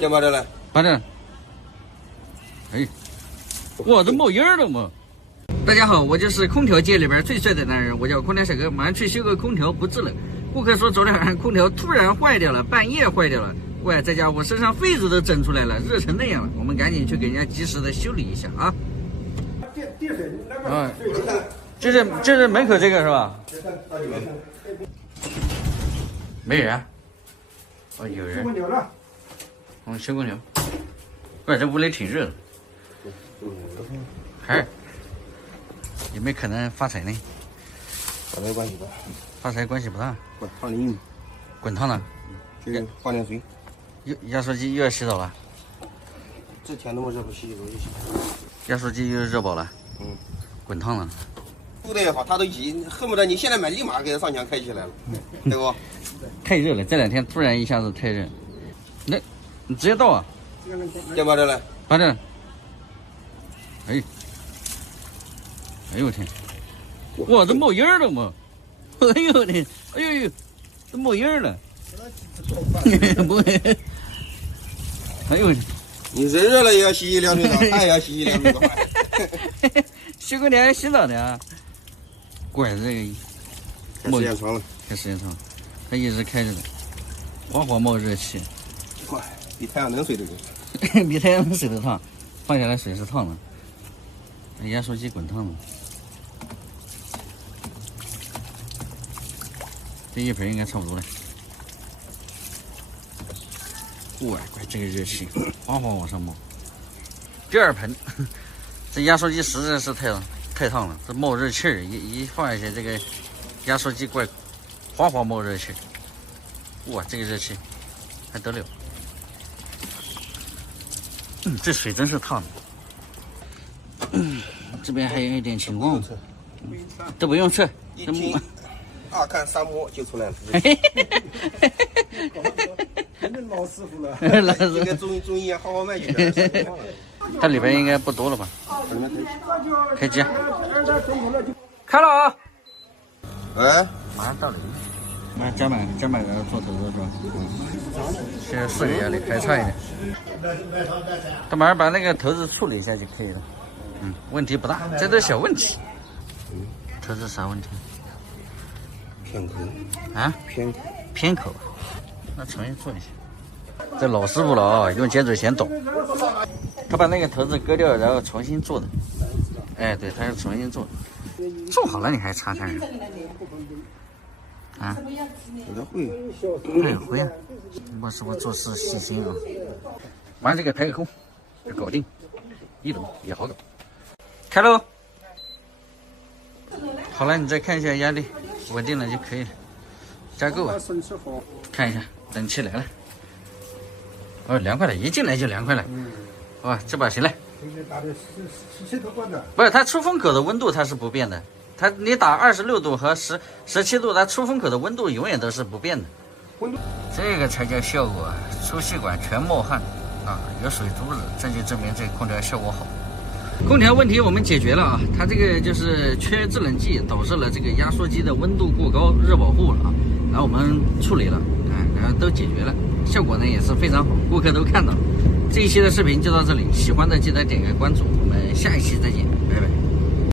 要把这来，把这，哎，哇，这冒烟了嘛！大家好，我就是空调界里边最帅的男人，我叫空调小哥，马上去修个空调不治了。顾客说昨天晚上空调突然坏掉了，半夜坏掉了。喂，这家伙身上痱子都整出来了，热成那样了，我们赶紧去给人家及时的修理一下啊！啊，就是门口这个是吧？没人？哦，有人。我们修空调。不是，这屋里挺热的。还是有没有可能发财呢？发财关系不大，发财关系不大。放点硬，滚烫了。就是放点水。压缩机又要洗澡了。这天那么热，不洗澡就洗。压缩机又热爆了。滚烫了。住的也好，他都已经恨不得你现在买立马给他上墙开起来了，对不？太热了，这两天突然一下子太热。那，你直接倒啊？要把这来，把这。哎，哎呦我天！哇，这冒烟了嘛！哎呦我天！哎呦呦，这冒烟了！不会。哎呦！你人热了也要洗两顿澡，他也要洗两顿澡。修空调洗澡的啊！怪这个。开时间长了。开时间长了，它一直开着的，哗哗冒热气。快，比太阳能水都热。比太阳能水都烫，放下来水是烫的。压缩机滚烫了，这一盆应该差不多了。哇，快这个热气哗哗往上冒。第二盆，这压缩机实在是太烫了，这冒热气儿，一放下去，这个压缩机怪哗哗冒热气儿。哇，这个热气还得了？这水真是烫的。这边还有一点情况，都不用测，一听二看三摸就出来了。老师傅了，老师应该中医院好好卖去点。它里边应该不多了吧？开机，开了啊！哎，马上到了。马上加满个做头子是吧？现在4个压力还差一点。他马上把那个头子处理一下就可以了。问题不大，这都小问题。头子啥问题？偏口啊？偏口。那重新做一下。这老师傅了啊，用尖嘴钳懂。他把那个头子割掉，然后重新做的。哎，对，他是重新做的。做好了你还擦干什么？啊？有点会。哎，会啊。我师傅做事细心啊。完这个排个空，就搞定。一楼也好搞。开喽。好了，你再看一下压力，稳定了就可以了。加够啊。看一下，冷气来了。哦，凉快了，一进来就凉快了。哇，这把行了。不是，它出风口的温度它是不变的。你打26度和17度，它出风口的温度永远都是不变的。这个才叫效果，出气管全冒汗啊，有水珠子，这就证明这空调效果好。空调问题我们解决了啊，它这个就是缺制冷剂，导致了这个压缩机的温度过高，热保护了啊。然后我们处理了，然后都解决了，效果呢也是非常好，顾客都看到了。这一期的视频就到这里，喜欢的记得点个关注，我们下一期再见。